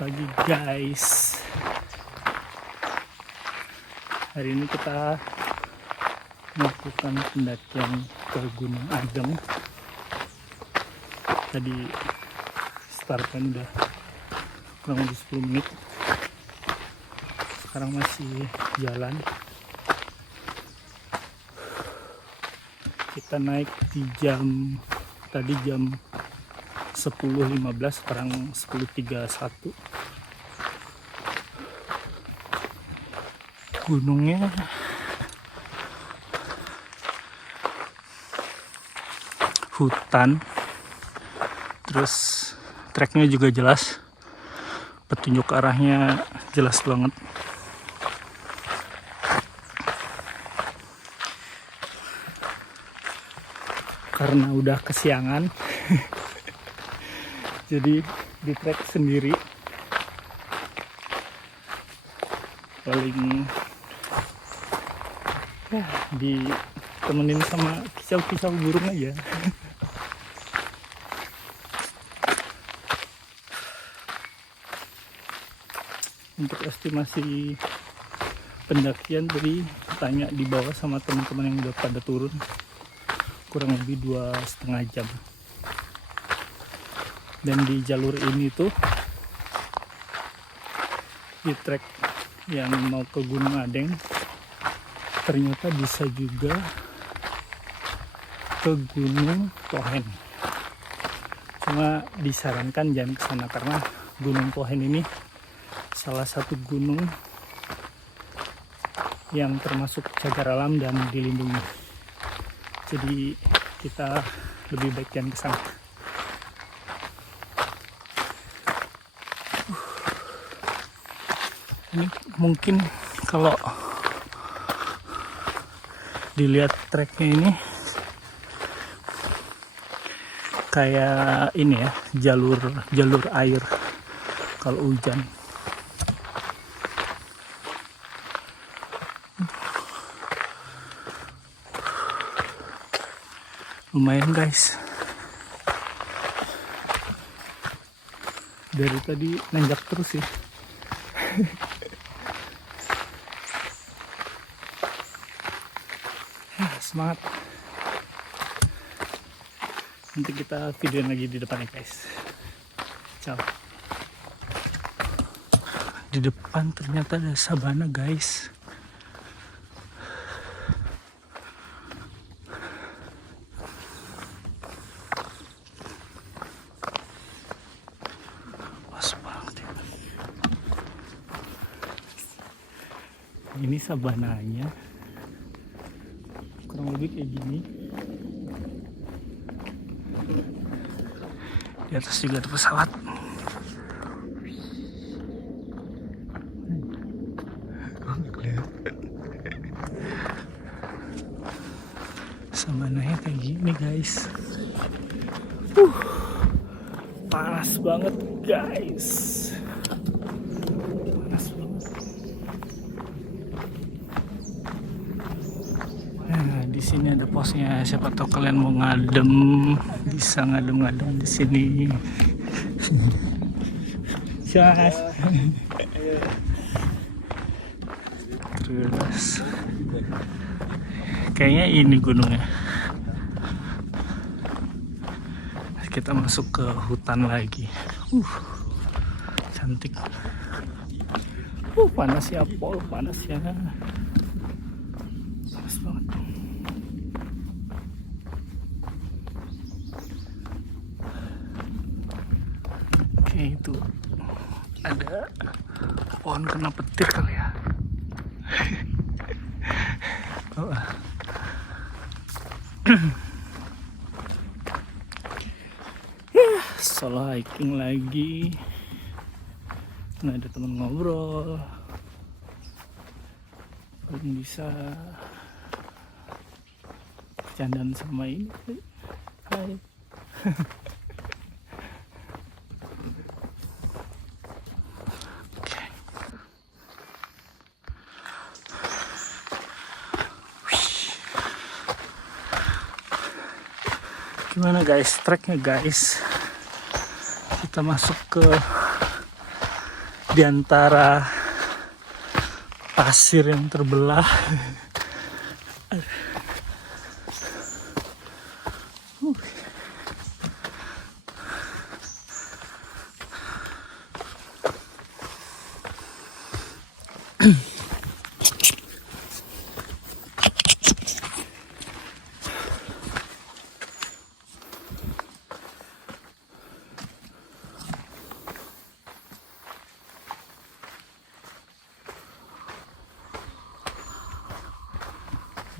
pagi guys. Hari ini kita melakukan pendakian ke Gunung Adem. Tadi startnya udah kurang lebih 10 menit. Sekarang masih jalan. Kita naik di tadi jam 10.15, sekarang 10.31. Gunungnya hutan, terus treknya juga jelas, petunjuk arahnya jelas banget. Karena udah kesiangan jadi di trek sendiri, paling ya ditemenin sama kicau-kicau burung aja. Untuk estimasi pendakian tadi tanya di bawah sama teman-teman yang udah pada turun, kurang lebih 2,5 jam. Dan di jalur ini tuh, di trek yang mau ke Gunung Adeng, ternyata bisa juga ke Gunung Pohen. Cuma disarankan jangan ke sana karena Gunung Pohen ini salah satu gunung yang termasuk cagar alam dan dilindungi. Jadi kita lebih baik jangan ke sana. Ini mungkin kalau dilihat treknya ini kayak ini ya, jalur air kalau hujan. Lumayan guys, dari tadi nanjak terus ya. Semangat. Nanti kita videoin lagi di depannya guys. Ciao. Di depan ternyata ada sabana guys. Pas banget ya. Ini sabananya kurang lebih kayak gini. Di atas juga ada pesawat. Sabananya kayak gini guys. Panas banget guys. Panas banget. Nah, di sini ada posnya. Siapa tahu kalian mau ngadem, bisa ngadem-ngadem di sini. Syas. Terus kayaknya ini gunungnya. Kita masuk ke hutan lagi. Cantik. Panas ya Pol, panas ya. Panas banget. Oke, itu ada pohon kena petir kali ya. Solo hiking lagi. Nggak ada teman ngobrol, paling bisa bercandaan sama ini. Hai. Okay. Gimana guys, treknya guys? Kita masuk ke di antara pasir yang terbelah.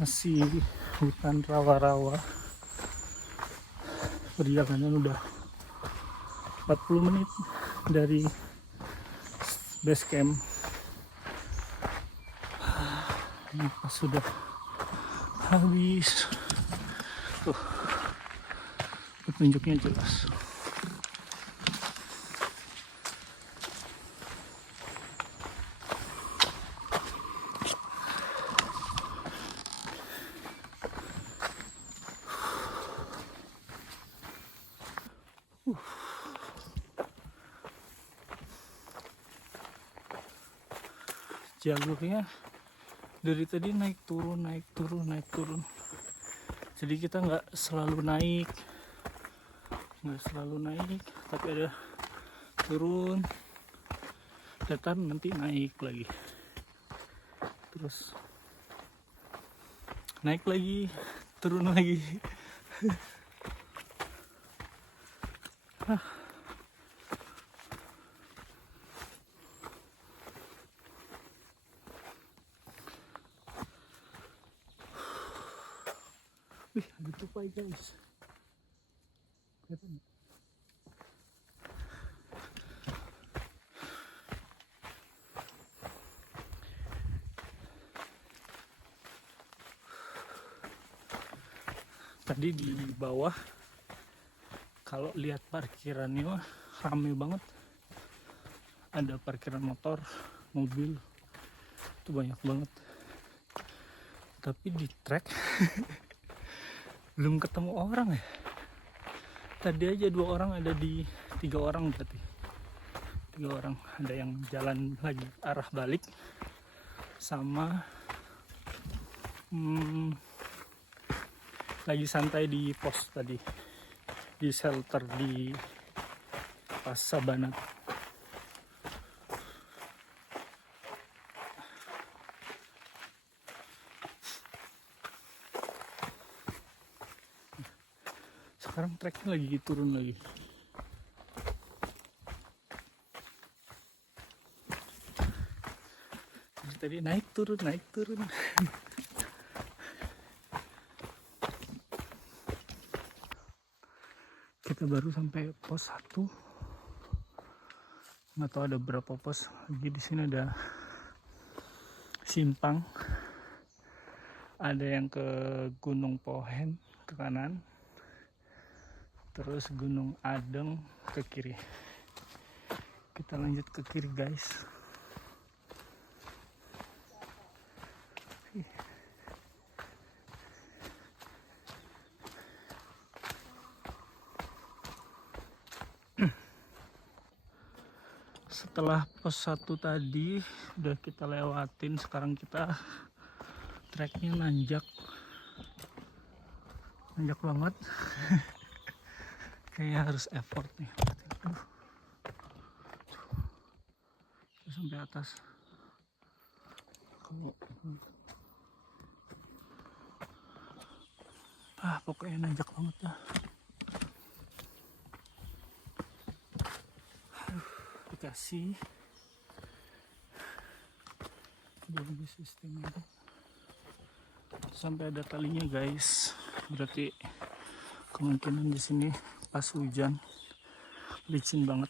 Masih hutan rawa-rawa. Perjalanan udah 40 menit dari base camp. Napas sudah habis. Tuh, petunjuknya jelas. Jalurnya dari tadi naik turun, jadi kita nggak selalu naik, tapi ada turun, datar, nanti naik lagi, terus naik lagi, turun lagi. Wih, ada tupai guys. Kelihatan. Tadi di bawah, kalau lihat parkirannya rame banget. Ada parkiran motor, mobil, itu banyak banget. Tapi di trek belum ketemu orang ya. Tadi aja 2 orang, ada di 3 orang berarti. 3 orang, ada yang jalan lagi arah balik, sama lagi santai di pos tadi, di shelter di Pas Sabanat. Sekarang treknya lagi turun lagi. Tadi naik turun. Kita baru sampai pos 1. Nggak tahu ada berapa pos lagi. Di sini ada simpang. Ada yang ke Gunung Pohen ke kanan. Terus Gunung Adeng ke kiri. Kita lanjut ke kiri guys. Setelah pos 1 tadi udah kita lewatin, sekarang kita treknya nanjak banget. Kayaknya harus effort nih. Sampai atas. Pokoknya nanjak banget dah. Dikasih dari sistem itu sampai ada talinya guys, berarti kemungkinan di sini pas hujan licin banget,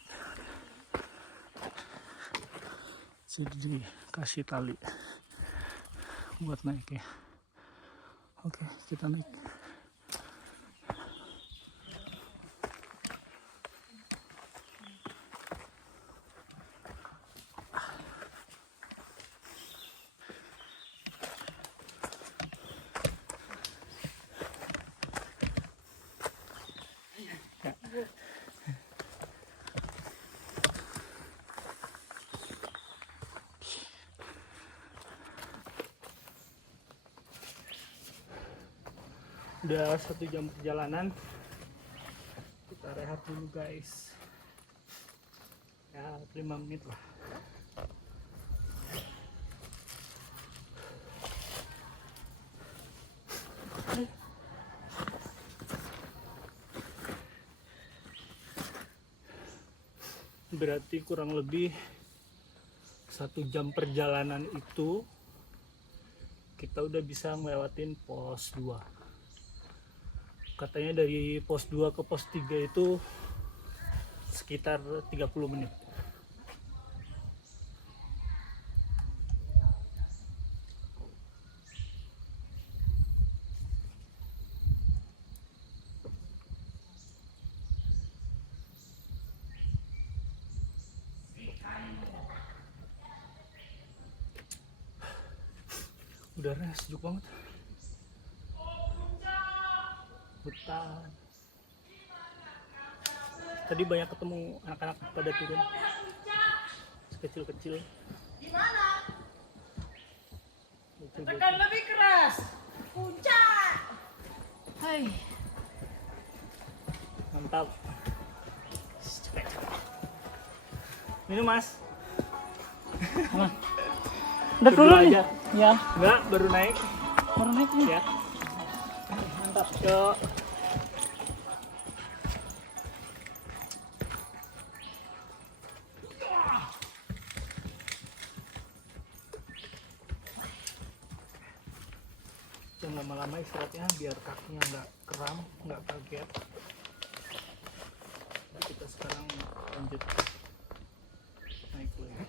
jadi dikasih tali buat naik ya. Oke, kita naik. Udah 1 jam perjalanan, kita rehat dulu guys, ya 5 menit lah. Berarti kurang lebih 1 jam perjalanan itu kita udah bisa ngelewatin pos 2. Katanya dari pos 2 ke pos 3 itu sekitar 30 menit. Udaranya sejuk banget. Hutan. Tadi banyak ketemu anak-anak pada turun. Kecil-kecil. Gimana? Kecil-kecil. Tekan lebih keras. Puncak. Hai. Mantap. Minum mas. Udah turun nih? aja. Ya. Enggak, baru naik. Baru naik nih. Ya. Mantap. Yuk. Jangan lama-lama istirahatnya biar kakinya nggak kram, nggak kaget. Kita sekarang lanjut naik lagi.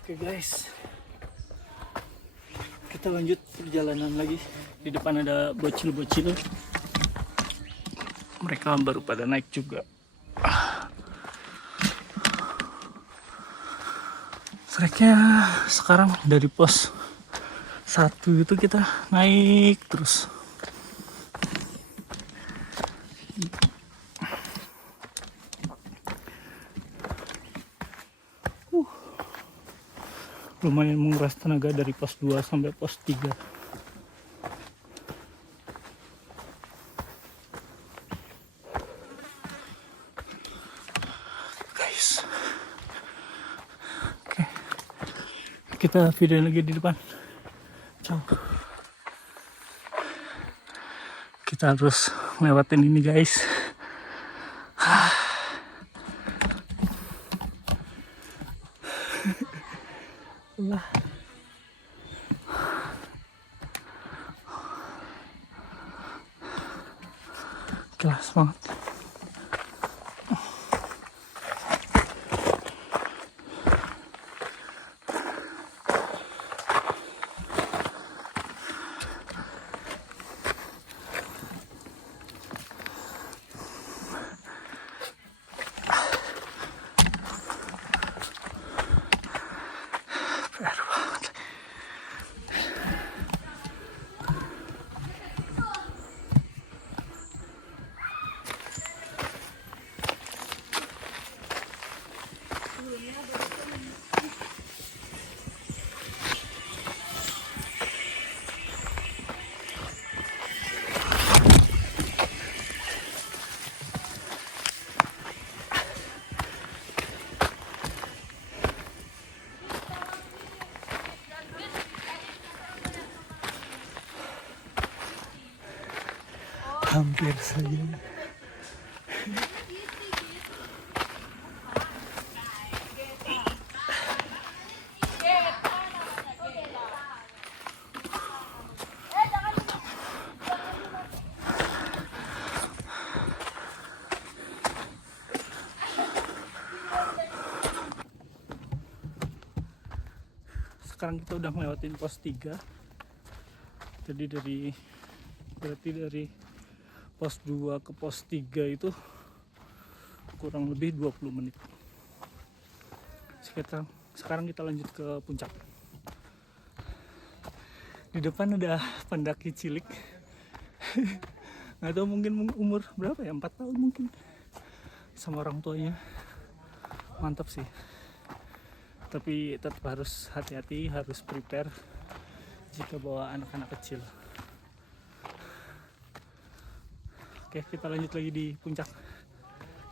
Oke guys, kita lanjut perjalanan lagi. Di depan ada bocil-bocil, mereka baru pada naik juga. Treknya sekarang dari pos 1 itu kita naik terus. Lumayan menguras tenaga dari pos 2 sampai pos 3. Guys. Oke. Kita video lagi di depan. Ciao. Kita harus lewatin ini guys. Allah. Kelas banget. Hampir saja. Sekarang kita udah ngelewatin pos 3. Jadi berarti dari pos 2 ke pos 3 itu kurang lebih 20 menit. Sekarang kita lanjut ke puncak. Di depan ada pendaki cilik. Nggak tahu mungkin umur berapa ya, 4 tahun mungkin, sama orang tuanya. mantap sih. Tapi tetap harus hati-hati, harus prepare jika bawa anak-anak kecil. Oke, kita lanjut lagi di puncak.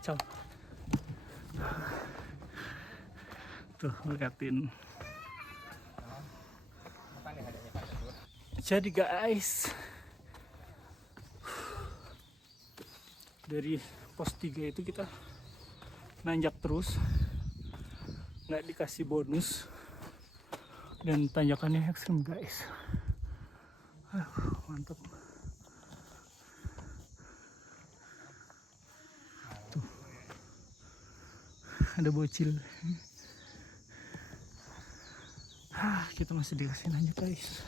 Ciao. Tuh, liatin. Jadi guys, dari pos 3 itu kita nanjak terus, nggak dikasih bonus, dan tanjakannya ekstrim guys. Mantap. Tuh, ada bocil. Kita masih dikasih nanjak guys.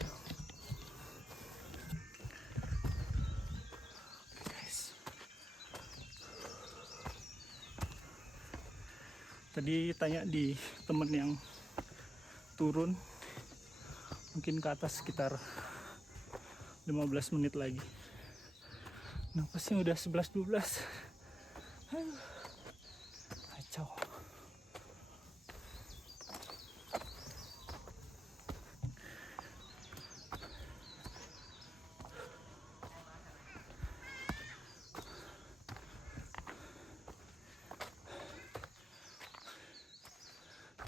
Tadi tanya di temen yang turun, mungkin ke atas sekitar 15 menit lagi. Napasnya udah 11-12. Kacau.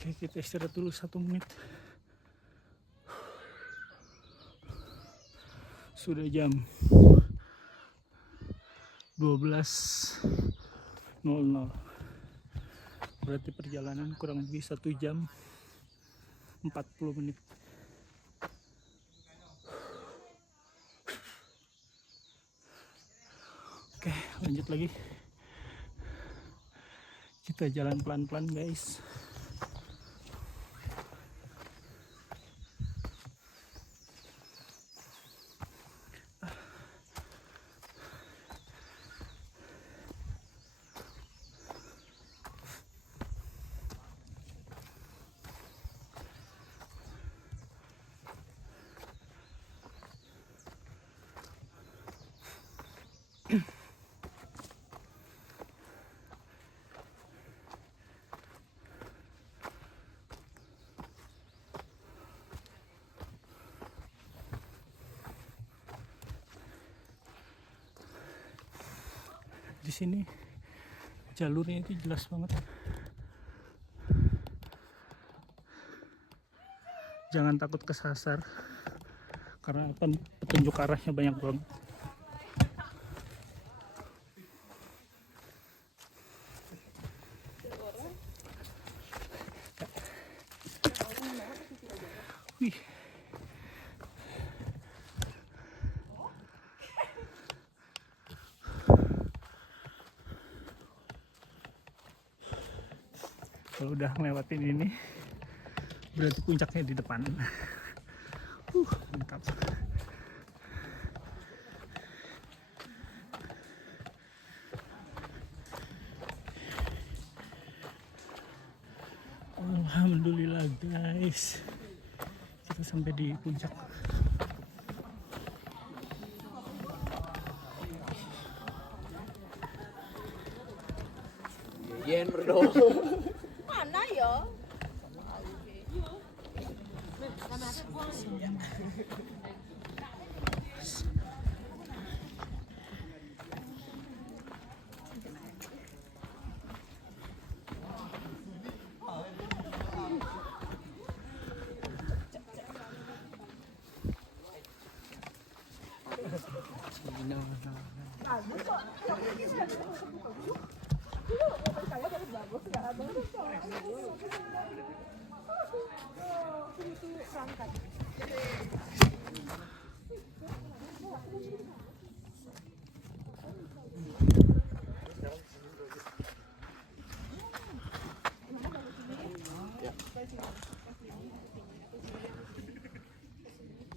Oke, kita istirahat dulu 1 menit. Sudah jam 12.00. Berarti perjalanan kurang lebih 1 jam 40 menit. Oke, lanjut lagi. Kita jalan pelan-pelan guys. Di sini jalurnya itu jelas banget. Jangan takut kesasar karena petunjuk arahnya banyak banget. Wih. Kalau udah ngelewatin ini, berarti puncaknya di depan. Mantap. Alhamdulillah guys, kita sampai di puncak. Yen berdua. Mana ya?